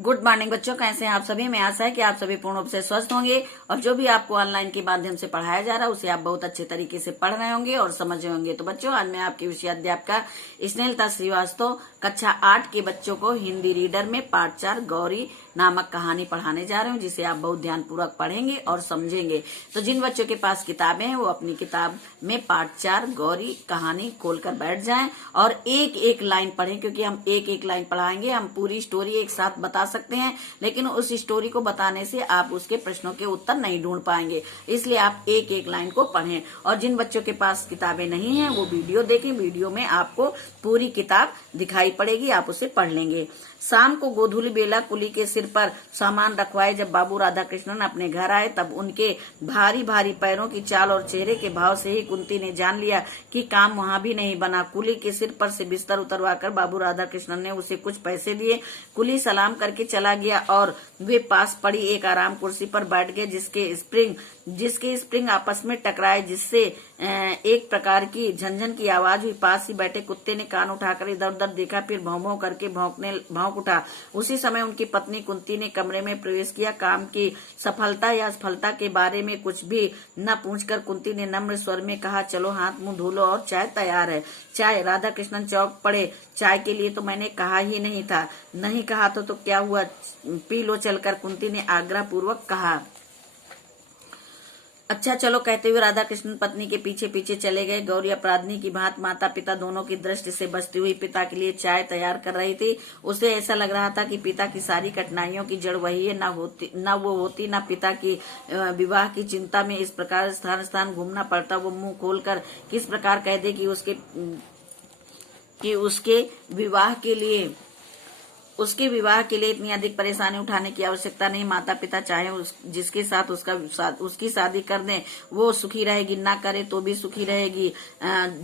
Good morning बच्चों, कैसे हैं आप सभी। मैं आशा है कि आप सभी पूर्ण रूप से स्वस्थ होंगे और जो भी आपको ऑनलाइन के माध्यम से पढ़ाया जा रहा है उसे आप बहुत अच्छे तरीके से पढ़ रहे होंगे और समझ रहे होंगे। तो बच्चों, आज मैं आपकी विषय अध्यापिका स्नेहलता श्रीवास्तव कक्षा 8 के बच्चों को हिंदी रीडर में पाठ 4 गौरी नामक कहानी पढ़ाने जा रहे हूँ, जिसे आप बहुत ध्यानपूर्वक पढ़ेंगे और समझेंगे। तो जिन बच्चों के पास किताबें हैं वो अपनी किताब में पाठ 4 गौरी कहानी खोलकर बैठ जाएं और एक एक लाइन पढ़ें, क्योंकि हम एक एक लाइन पढ़ाएंगे। हम पूरी स्टोरी एक साथ बता सकते हैं, लेकिन उस स्टोरी को बताने से आप उसके प्रश्नों के उत्तर नहीं ढूंढ पाएंगे, इसलिए आप एक एक लाइन को पढ़ें। और जिन बच्चों के पास किताबें नहीं हैं वो वीडियो देखें, वीडियो में आपको पूरी किताब दिखाई पड़ेगी, आप उसे पढ़ लेंगे। शाम को गोधूली बेला कुली के सिर पर सामान रखवाए जब बाबू राधा कृष्णन अपने घर आए, तब उनके भारी भारी पैरों की चाल और चेहरे के भाव से ही कुंती ने जान लिया कि काम वहां भी नहीं बना। कुली के सिर पर से बिस्तर उतरवाकर बाबू राधा कृष्णन ने उसे कुछ पैसे दिए। कुली सलाम करके चला गया और वे पास पड़ी एक आराम कुर्सी पर बैठ गए, जिसके स्प्रिंग आपस में टकराए, जिससे एक प्रकार की झंझन की आवाज हुई। पास ही बैठे कुत्ते ने कान उठाकर इधर उधर देखा, फिर भौं भौं करके भौंक उठा। उसी समय उनकी पत्नी कुंती ने कमरे में प्रवेश किया। काम की सफलता या असफलता के बारे में कुछ भी न पूछकर कुंती ने नम्र स्वर में कहा, चलो हाथ मुंह धो लो और चाय तैयार है। चाय? राधा कृष्णन चौंक पड़े। चाय के लिए तो मैंने कहा ही नहीं था। नहीं कहा तो क्या हुआ, पी लो चलकर, कुंती ने आग्रह पूर्वक कहा। अच्छा चलो, कहते हुए राधा कृष्णन पत्नी के पीछे पीछे चले गए। गौरी अपराधी की भांति माता पिता दोनों की दृष्टि से बचती हुई पिता के लिए चाय तैयार कर रही थी। उसे ऐसा लग रहा था कि पिता की सारी कठिनाइयों की जड़ वही है, न वो होती न पिता की विवाह की चिंता में इस प्रकार स्थान स्थान घूमना पड़ता। वो मुंह खोलकर किस प्रकार कह दे कि उसके विवाह के लिए इतनी अधिक परेशानी उठाने की आवश्यकता नहीं। माता पिता चाहे जिसके साथ उसकी शादी कर दें वो सुखी रहेगी, ना करे तो भी सुखी रहेगी।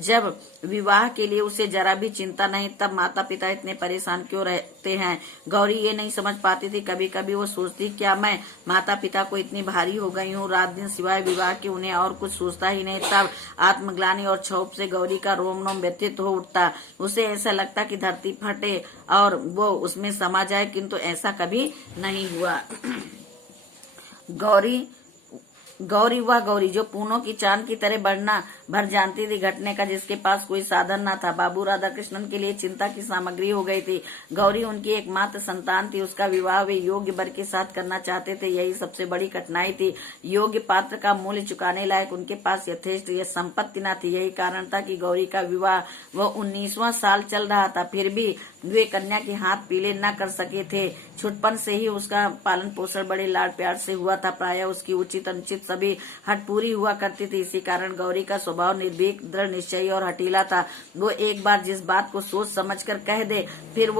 जब विवाह के लिए उसे जरा भी चिंता नहीं, तब माता पिता इतने परेशान क्यों रहते हैं। गौरी ये नहीं समझ पाती थी। कभी कभी वो सोचती, क्या मैं माता पिता को इतनी भारी हो गई हूँ, रात दिन सिवाय विवाह के उन्हें और कुछ सोचता ही नहीं। तब आत्मग्लानि और क्षोभ से गौरी का रोम रोम व्यथित हो उठता। उसे ऐसा लगता कि धरती फटे और वो उसमें समा जाए, किंतु ऐसा कभी नहीं हुआ। गौरी जो पूनों की चांद की तरह भर जानती थी, घटने का जिसके पास कोई साधन न था, बाबू राधा कृष्णन के लिए चिंता की सामग्री हो गई थी। गौरी उनकी एकमात्र संतान थी। उसका विवाह वे योग्य वर के साथ करना चाहते थे, यही सबसे बड़ी कठिनाई थी। योग्य पात्र का मूल्य चुकाने लायक उनके पास यथेष्ट यह संपत्ति न थी। यही कारण था कि गौरी का विवाह वह 19वां साल चल रहा था, फिर भी वे कन्या के हाथ पीले न कर सके थे। छुटपन से ही उसका पालन पोषण बड़े लाड प्यार से हुआ था। प्रायः उसकी उचित अनुचित सभी हट पूरी हुआ करती थी। इसी कारण गौरी का स्वभाव निर्भीक, दृढ़ निश्चयी और हठीला था। वो एक बार जिस बात को सोच समझकर कह दे, फिर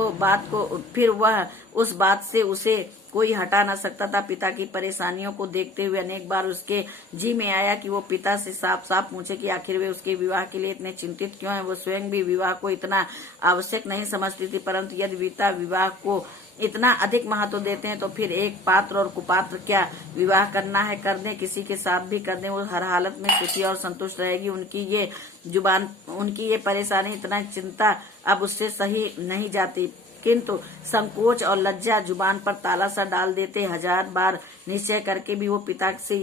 वह उस बात से उसे कोई हटा न सकता था। पिता की परेशानियों को देखते हुए अनेक बार उसके जी में आया कि वो पिता से साफ साफ पूछे कि आखिर वे उसके विवाह के लिए इतने चिंतित क्यों हैं। वो स्वयं भी विवाह को इतना आवश्यक नहीं समझती थी, परंतु यदि पिता विवाह को इतना अधिक महत्व देते हैं तो फिर एक पात्र और कुपात्र क्या, विवाह करना है कर दें, किसी के साथ भी कर दें, वो हर हालत में सुखी और संतुष्ट रहेगी। उनकी ये परेशानी, इतना चिंता अब उससे सही नहीं जाती, किंतु संकोच और लज्जा जुबान पर ताला सा डाल देते। 1000 बार निश्चय करके भी वो पिता से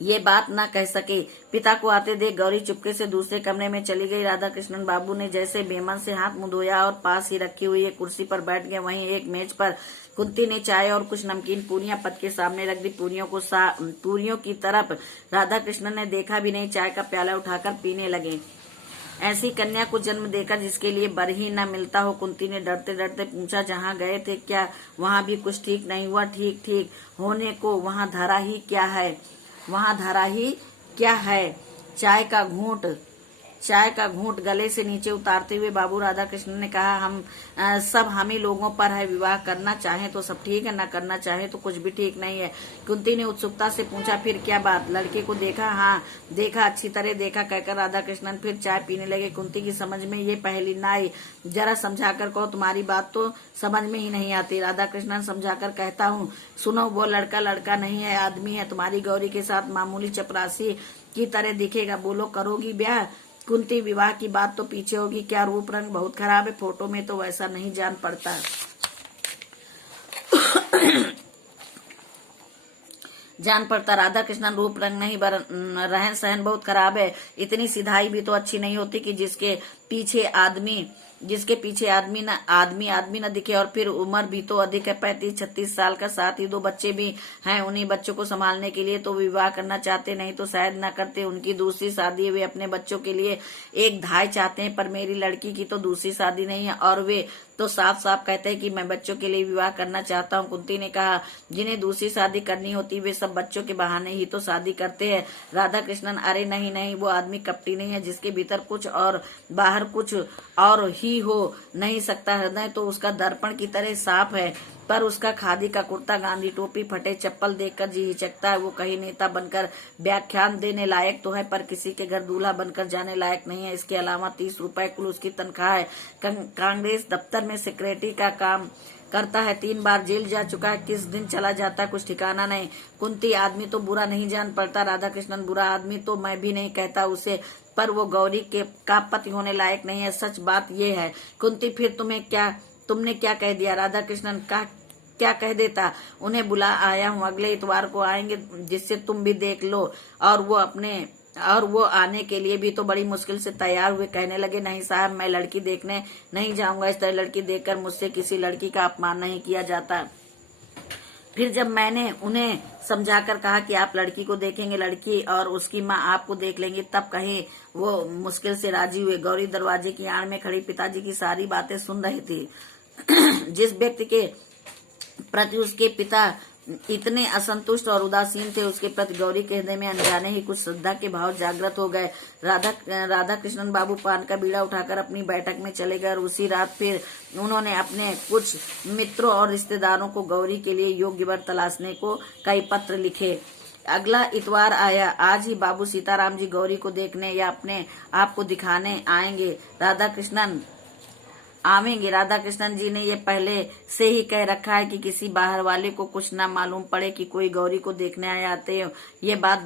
ये बात न कह सके। पिता को आते देख गौरी चुपके से दूसरे कमरे में चली गई। राधा कृष्णन बाबू ने जैसे बेमन से हाथ मुंह धोया और पास ही रखी हुई एक कुर्सी पर बैठ गए। वहीं एक मेज पर कुंती ने चाय और कुछ नमकीन पूरियां पद के सामने रख दी। पूरियों की तरफ राधा कृष्णन ने देखा भी नहीं, चाय का प्याला उठाकर पीने लगे। ऐसी कन्या को जन्म देकर जिसके लिए बर ही न मिलता हो। कुंती ने डरते डरते पूछा, जहाँ गए थे क्या वहाँ भी कुछ ठीक नहीं हुआ? ठीक होने को वहाँ धरा ही क्या है? चाय का घूंट गले से नीचे उतारते हुए बाबू राधा कृष्ण ने कहा, सब हम ही लोगों पर है। विवाह करना चाहे तो सब ठीक है, न करना चाहे तो कुछ भी ठीक नहीं है। कुंती ने उत्सुकता से पूछा, फिर क्या बात? लड़के को देखा? हाँ देखा, अच्छी तरह देखा, कहकर राधा कृष्णन फिर चाय पीने लगे। कुंती की समझ में ये पहली न आई। जरा समझाकर कहो, तुम्हारी बात तो समझ में ही नहीं आती। राधा कृष्णन समझाकर कहता हूँ, सुनो, वो लड़का नहीं है, आदमी है। तुम्हारी गौरी के साथ मामूली चपरासी की तरह दिखेगा। बोलो, करोगी ब्याह? कुंती, विवाह की बात तो पीछे होगी, क्या रूप रंग बहुत खराब है, फोटो में तो वैसा नहीं जान पड़ता। जान पड़ता राधा कृष्णन रूप रंग नहीं, रहन सहन बहुत खराब है। इतनी सिधाई भी तो अच्छी नहीं होती कि जिसके पीछे आदमी न दिखे। और फिर उम्र भी तो अधिक है, 35-36 साल का, साथ ही 2 बच्चे भी हैं। उन्हीं बच्चों को संभालने के लिए तो विवाह करना चाहते, नहीं तो शायद न करते। उनकी दूसरी शादी है, वे अपने बच्चों के लिए एक धाय चाहते हैं, पर मेरी लड़की की तो दूसरी शादी नहीं है और वे तो साफ साफ कहते हैं कि मैं बच्चों के लिए विवाह करना चाहता हूँ। कुंती ने कहा, जिन्हें दूसरी शादी करनी होती वे सब बच्चों के बहाने ही तो शादी करते हैं। राधा कृष्णन, अरे नहीं नहीं, वो आदमी कपटी नहीं है जिसके भीतर कुछ और बाहर कुछ और ही हो नहीं सकता। हृदय तो उसका दर्पण की तरह साफ है, पर उसका खादी का कुर्ता, गांधी टोपी, फटे चप्पल देखकर जी हिचकता है। वो कहीं नेता बनकर व्याख्यान देने लायक तो है, पर किसी के घर दूल्हा बनकर जाने लायक नहीं है। इसके अलावा 30 रुपए कुल उसकी तनख्वाह है। कांग्रेस दफ्तर में सेक्रेटरी का काम करता है, 3 बार जेल जा चुका है, किस दिन चला जाता है कुछ ठिकाना नहीं। कुंती, आदमी तो बुरा नहीं जान पड़ता। राधा कृष्णन, बुरा आदमी तो मैं भी नहीं कहता उसे, पर वो गौरी का पति होने लायक नहीं है, सच बात ये है। कुंती, फिर तुमने क्या कह दिया? राधा कृष्णन, क्या कह देता? उन्हें बुला आया हूँ, अगले इतवार को आएंगे, जिससे तुम भी देख लो। और वो आने के लिए भी तो बड़ी मुश्किल से तैयार हुए। कहने लगे, नहीं साहब, मैं लड़की देखने नहीं जाऊंगा। इस तरह लड़की देखकर मुझसे किसी लड़की का अपमान नहीं किया जाता। फिर जब मैंने उन्हें समझाकर कहा कि आप लड़की को देखेंगे, लड़की और उसकी माँ आपको देख लेंगी, तब कहीं वो मुश्किल से राजी हुए। गौरी दरवाजे की आड़ में खड़ी पिताजी की सारी बातें सुन रही थी। जिस व्यक्ति के प्रति उसके पिता इतने असंतुष्ट और उदासीन थे, उसके प्रति गौरी के हृदय में अनजाने ही कुछ श्रद्धा के भाव जागृत हो गए। राधा कृष्णन बाबू पान का बीड़ा उठाकर अपनी बैठक में चले गए और उसी रात फिर उन्होंने अपने कुछ मित्रों और रिश्तेदारों को गौरी के लिए योग्य वर तलाशने को कई पत्र लिखे। अगला इतवार आया। आज ही बाबू सीताराम जी गौरी को देखने या अपने आप को दिखाने आएंगे। राधा कृष्णन जी ने ये पहले से ही कह रखा है कि किसी बाहर वाले को कुछ ना मालूम पड़े कि कोई गौरी को देखने आते हो। ये बात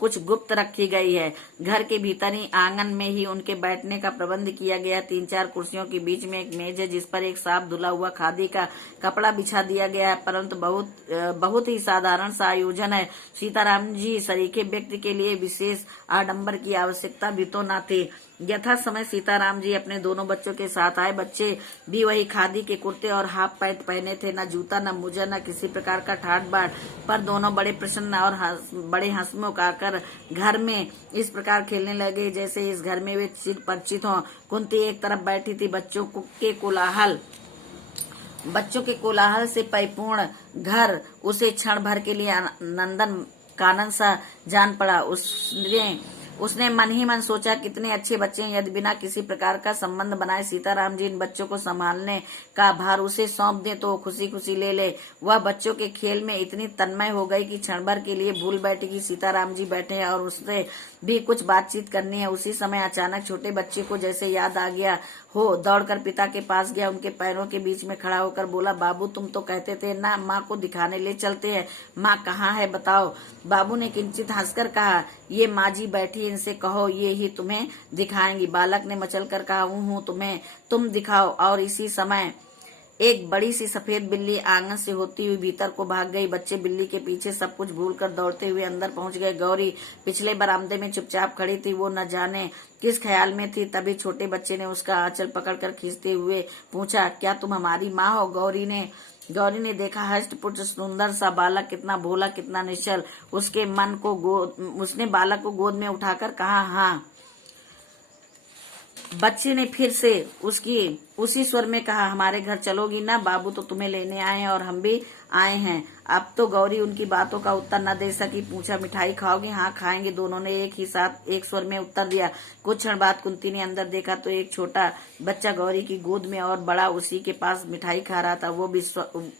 कुछ गुप्त रखी गई है। घर के भीतर ही आंगन में ही उनके बैठने का प्रबंध किया गया। 3-4 कुर्सियों के बीच में एक मेज है, जिस पर एक साफ धुला हुआ खादी का कपड़ा बिछा दिया गया है, परंतु बहुत ही साधारण सा आयोजन है। सीताराम जी सरीखे व्यक्ति के लिए विशेष आडंबर की आवश्यकता भी तो न थी। यथा समय सीताराम जी अपने दोनों बच्चों के साथ आए। बच्चे भी वही खादी के कुर्ते और हाफ पैंट पहने थे, न जूता, न मोजा, न किसी प्रकार का ठाट बाट, पर दोनों बड़े प्रसन्न और बड़े हंसमुख आकर घर में इस प्रकार खेलने लगे जैसे इस घर में वे चिर परिचित हों। कुंती एक तरफ बैठी थी। बच्चों के कोलाहल से परिपूर्ण घर उसे क्षण भर के लिए नंदन कानन सा जान पड़ा। उसने मन ही मन सोचा, कितने अच्छे बच्चे हैं, यदि बिना किसी प्रकार का संबंध बनाए सीताराम जी इन बच्चों को संभालने का भार उसे सौंप दे तो खुशी खुशी ले ले। वह बच्चों के खेल में इतनी तन्मय हो गई कि क्षण भर के लिए भूल बैठी कि सीताराम जी बैठे हैं और उससे भी कुछ बातचीत करनी है। उसी समय अचानक छोटे बच्चे को जैसे याद आ गया हो, दौड़कर पिता के पास गया, उनके पैरों के बीच में खड़ा होकर बोला, बाबू तुम तो कहते थे ना माँ को दिखाने ले चलते हैं, माँ कहाँ है बताओ। बाबू ने किंचित हंसकर कहा, ये माँ जी बैठी, इनसे कहो ये ही तुम्हें दिखाएंगी। बालक ने मचलकर कहा, हूँ तुम दिखाओ। और इसी समय एक बड़ी सी सफेद बिल्ली आंगन से होती हुई भीतर को भाग गई। बच्चे बिल्ली के पीछे सब कुछ भूलकर दौड़ते हुए अंदर पहुंच गए। गौरी पिछले बरामदे में चुपचाप खड़ी थी। वो न जाने किस ख्याल में थी। तभी छोटे बच्चे ने उसका आंचल पकड़कर खींचते हुए पूछा, क्या तुम हमारी माँ हो? गौरी ने देखा, हष्टपुष्ट सुंदर सा बालक, कितना भोला, कितना निश्चल। उसने बालक को गोद में उठाकर कहा, हाँ। बच्चे ने फिर से उसी स्वर में कहा, हमारे घर चलोगी ना? बाबू तो तुम्हें लेने आए हैं और हम भी आए हैं। अब तो गौरी उनकी बातों का उत्तर न दे सकी। पूछा, मिठाई खाओगी? हाँ खाएंगे। दोनों ने एक ही साथ एक स्वर में उत्तर दिया। कुछ क्षण बाद कुंती ने अंदर देखा तो एक छोटा बच्चा गौरी की गोद में और बड़ा उसी के पास मिठाई खा रहा था।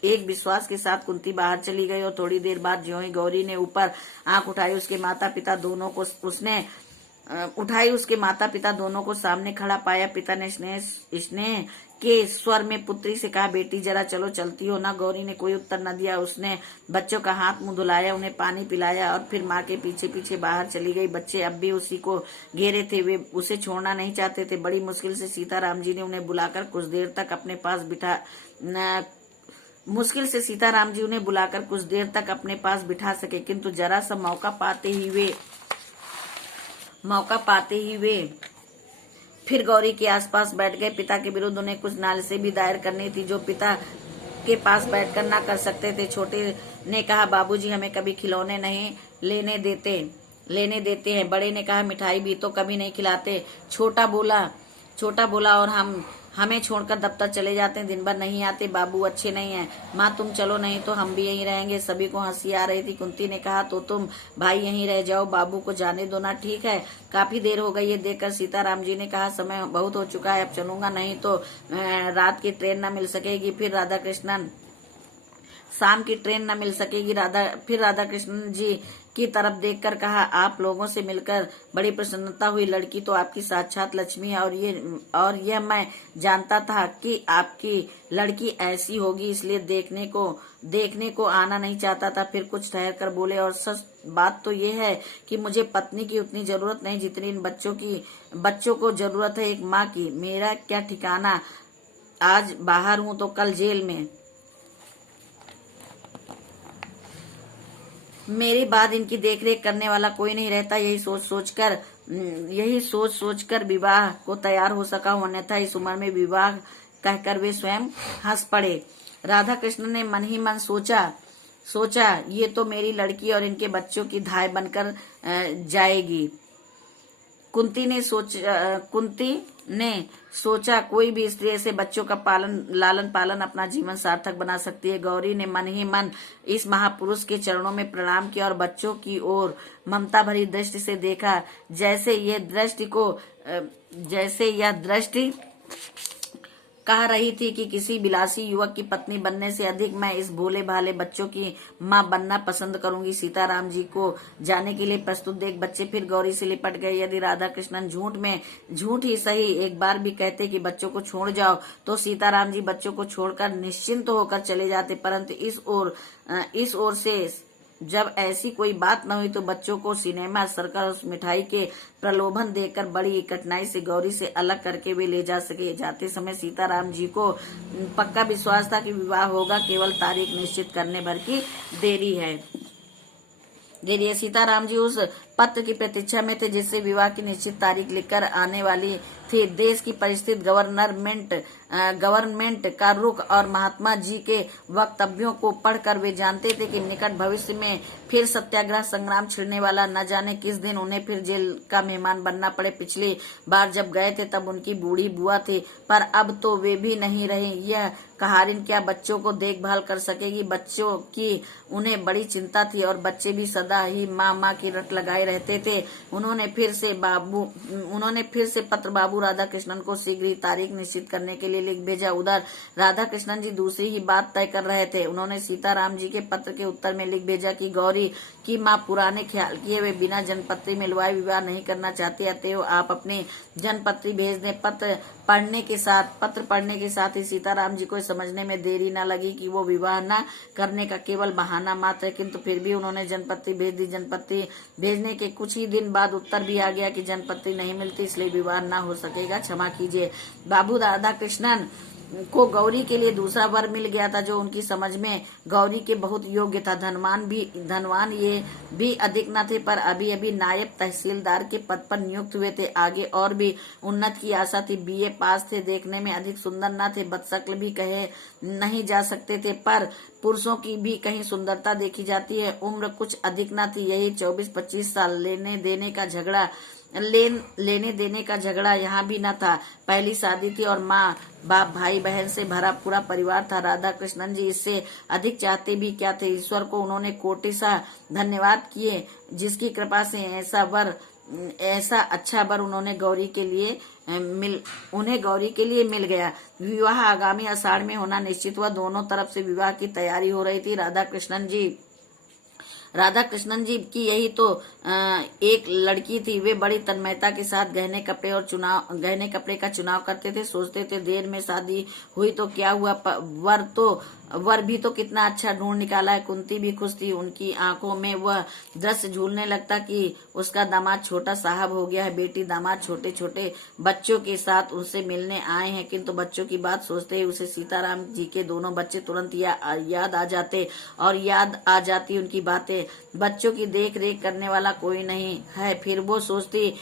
एक विश्वास के साथ कुंती बाहर चली गई और थोड़ी देर बाद ज्यों ही गौरी ने ऊपर आंख उठाई, उसके माता पिता दोनों को सामने खड़ा पाया। पिता ने स्नेह के स्वर में पुत्री से कहा, बेटी जरा चलो, चलती हो ना? गौरी ने कोई उत्तर न दिया। उसने बच्चों का हाथ मुंह धुलाया, उन्हें पानी पिलाया और फिर माँ के पीछे पीछे बाहर चली गई। बच्चे अब भी उसी को घेरे थे, वे उसे छोड़ना नहीं चाहते थे। बड़ी मुश्किल से सीताराम जी ने उन्हें बुलाकर कुछ देर तक अपने पास मुश्किल से सीताराम जी उन्हें बुलाकर कुछ देर तक अपने पास बिठा सके, किंतु जरा सा मौका पाते ही वे फिर गौरी के आसपास बैठ गए। पिता के विरुद्ध उन्हें कुछ नालिशें भी दायर करनी थी जो पिता के पास बैठकर ना कर सकते थे। छोटे ने कहा, बाबूजी हमें कभी खिलौने नहीं लेने देते हैं। बड़े ने कहा, मिठाई भी तो कभी नहीं खिलाते। छोटा बोला और हमें छोड़कर दफ्तर चले जाते हैं, दिन भर नहीं आते। बाबू अच्छे नहीं हैं। माँ तुम चलो, नहीं तो हम भी यहीं रहेंगे। सभी को हंसी आ रही थी। कुंती ने कहा, तो तुम भाई यहीं रह जाओ, बाबू को जाने दो ना। ठीक है, काफी देर हो गई है। देखकर सीताराम जी ने कहा, समय बहुत हो चुका है, अब चलूंगा, नहीं तो रात की ट्रेन न मिल सकेगी। फिर राधाकृष्णन शाम की ट्रेन न मिल सकेगी। फिर राधाकृष्णन जी की तरफ देखकर कहा, आप लोगों से मिलकर बड़ी प्रसन्नता हुई। लड़की तो आपकी साक्षात लक्ष्मी है और यह मैं जानता था कि आपकी लड़की ऐसी होगी, इसलिए देखने को आना नहीं चाहता था। फिर कुछ ठहर कर बोले, और सच बात तो यह है कि मुझे पत्नी की उतनी जरूरत नहीं जितनी इन बच्चों को जरूरत है एक माँ की। मेरा क्या ठिकाना, आज बाहर हूँ तो कल जेल में। मेरे बाद इनकी देखरेख करने वाला कोई नहीं रहता। यही सोच सोचकर विवाह को तैयार हो सका हूं, अन्यथा इस उम्र में विवाह कहकर वे स्वयं हंस पड़े। राधा कृष्ण ने मन ही मन सोचा ये तो मेरी लड़की और इनके बच्चों की धाय बनकर जाएगी। कुंती ने सोचा कोई भी स्त्री ऐसे बच्चों का लालन पालन अपना जीवन सार्थक बना सकती है। गौरी ने मन ही मन इस महापुरुष के चरणों में प्रणाम किया और बच्चों की ओर ममता भरी दृष्टि से देखा। जैसे यह दृष्टि कह रही थी कि किसी विलासी युवक की पत्नी बनने से अधिक मैं इस भोले भाले बच्चों की मां बनना पसंद करूंगी। सीताराम जी को जाने के लिए प्रस्तुत देख बच्चे फिर गौरी से लिपट गए। यदि राधा कृष्णन झूठ ही सही एक बार भी कहते कि बच्चों को छोड़ जाओ, तो सीताराम जी बच्चों को छोड़कर निश्चिंत होकर चले जाते। परंतु इस ओर से जब ऐसी कोई बात न हुई तो बच्चों को सिनेमा, सर्कस, मिठाई के प्रलोभन देकर बड़ी कठिनाई से गौरी से अलग करके वे ले जा सके। जाते समय सीताराम जी को पक्का विश्वास था कि विवाह होगा, केवल तारीख निश्चित करने भर की देरी है। सीताराम जी उस पत्र की प्रतीक्षा में थे जिससे विवाह की निश्चित तारीख लिखकर आने वाली थी। देश की परिस्थिति, गवर्नमेंट का रुख और महात्मा जी के वक्तव्यों को पढ़कर वे जानते थे कि निकट भविष्य में फिर सत्याग्रह संग्राम छिड़ने वाला, न जाने किस दिन उन्हें फिर जेल का मेहमान बनना पड़े। पिछली बार जब गए थे तब उनकी बूढ़ी बुआ थी, पर अब तो वे भी नहीं रही। यह कहारिन क्या बच्चों को देखभाल कर सकेगी? बच्चों की उन्हें बड़ी चिंता थी और बच्चे भी सदा ही माँ की रट लगाए रहते थे। उन्होंने फिर से पत्र बाबू राधा कृष्णन को शीघ्र ही तारीख निश्चित करने के लिए लिख भेजा। उधर राधा कृष्णन जी दूसरी ही बात तय कर रहे थे। उन्होंने सीताराम जी के पत्र के उत्तर में लिख भेजा कि गौरी की माँ पुराने ख्याल किए वे बिना जनपत्री मिलवाए विवाह नहीं करना चाहती, अतएव आप अपनी जनपत्री भेज दें। पत्र पढ़ने के साथ ही सीताराम जी को समझने में देरी न लगी कि वो विवाह न करने का केवल बहाना मात्र है, किंतु फिर भी उन्होंने जनपत्री भेज दी। जनपत्री भेजने के कुछ ही दिन बाद उत्तर भी आ गया कि जनपत्री नहीं मिलती, इसलिए विवाह न हो सकेगा, क्षमा कीजिए। बाबू राधा कृष्णन को गौरी के लिए दूसरा वर मिल गया था जो उनकी समझ में गौरी के बहुत योग्य था। धनवान ये भी अधिक न थे, पर अभी नायब तहसीलदार के पद पर नियुक्त हुए थे। आगे और भी उन्नत की आशा थी। बीए पास थे, देखने में अधिक सुंदर न थे, बदशक्ल भी कहे नहीं जा सकते थे, पर पुरुषों की भी कहीं सुंदरता देखी जाती है। उम्र कुछ अधिक न थी, यही 24-25 साल। लेने देने का झगड़ा यहाँ भी न था। पहली शादी थी और माँ बाप भाई बहन से भरा पूरा परिवार था। राधा कृष्णन जी इससे अधिक चाहते भी क्या थे। ईश्वर को उन्होंने कोटि सा धन्यवाद किए जिसकी कृपा से ऐसा अच्छा वर उन्हें गौरी के लिए मिल गया। विवाह आगामी आषाढ़ में होना निश्चित हुआ। दोनों तरफ से विवाह की तैयारी हो रही थी। राधा कृष्णन जी की यही तो एक लड़की थी। वे बड़ी तन्मयता के साथ गहने कपड़े का चुनाव करते थे। सोचते थे देर में शादी हुई तो क्या हुआ, वर तो वर भी तो कितना अच्छा ढूंढ निकाला है। कुंती भी खुश थी, उनकी आंखों में वह दृश्य झूलने लगता कि उसका दामाद छोटा साहब हो गया है। बेटी दामाद छोटे छोटे बच्चों के साथ उनसे मिलने आए हैं, किंतु बच्चों की बात सोचते ही उसे सीताराम जी के दोनों बच्चे तुरंत याद आ जाते और याद आ जाती उनकी बातें। बच्चों की देख रेख करने वाला कोई नहीं है। फिर वो सोचती,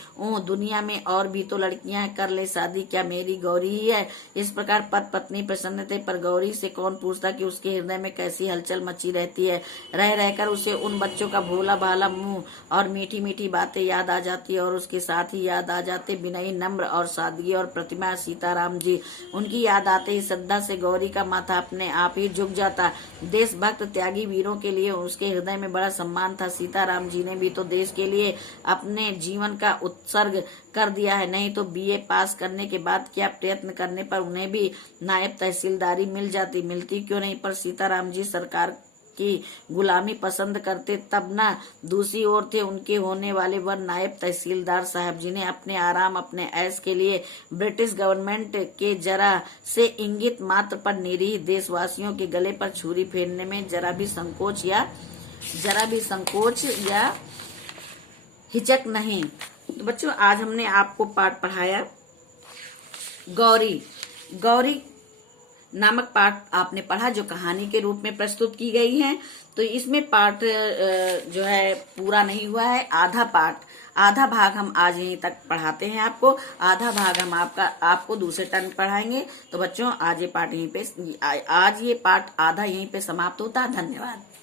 दुनिया में और भी तो लड़कियां हैं, कर ले शादी, क्या मेरी गौरी ही है। इस प्रकार पति पत्नी प्रसन्न थे, पर गौरी से कौन पूछता कि उसके हृदय में कैसी हलचल मची रहती है। रह रहकर उसे उन बच्चों का भोला भाला मुंह और मीठी मीठी बातें याद आ जाती और उसके साथ ही याद आ जाते विनयी, नम्र और सादगी और प्रतिमा सीताराम जी। उनकी याद आते ही श्रद्धा से गौरी का माथा अपने आप ही झुक जाता। देशभक्त त्यागी वीरों के लिए उसके हृदय में बड़ा सम्मान था। सीताराम जी ने भी तो देश के लिए अपने जीवन का उत्सर्ग कर दिया है, नहीं तो बीए पास करने के बाद क्या प्रयत्न करने पर उन्हें भी नायब तहसीलदारी मिल जाती। मिलती क्यों नहीं, पर सीताराम जी सरकार की गुलामी पसंद करते तब ना। दूसरी ओर थे उनके होने वाले वर नायब तहसीलदार साहब, जिन्हें अपने आराम अपने ऐश के लिए ब्रिटिश गवर्नमेंट के जरा से इंगित मात्र पर निरीह देशवासियों के गले पर छुरी फेरने में जरा भी संकोच या हिचक नहीं। तो बच्चों, आज हमने आपको पाठ पढ़ाया गौरी नामक पाठ आपने पढ़ा, जो कहानी के रूप में प्रस्तुत की गई है। तो इसमें पाठ जो है पूरा नहीं हुआ है, आधा भाग हम आज यहीं तक पढ़ाते हैं आपको, आधा भाग हम आपको दूसरे टर्म पढ़ाएंगे। तो बच्चों, आज ये पाठ आधा यहीं पे समाप्त होता है। धन्यवाद।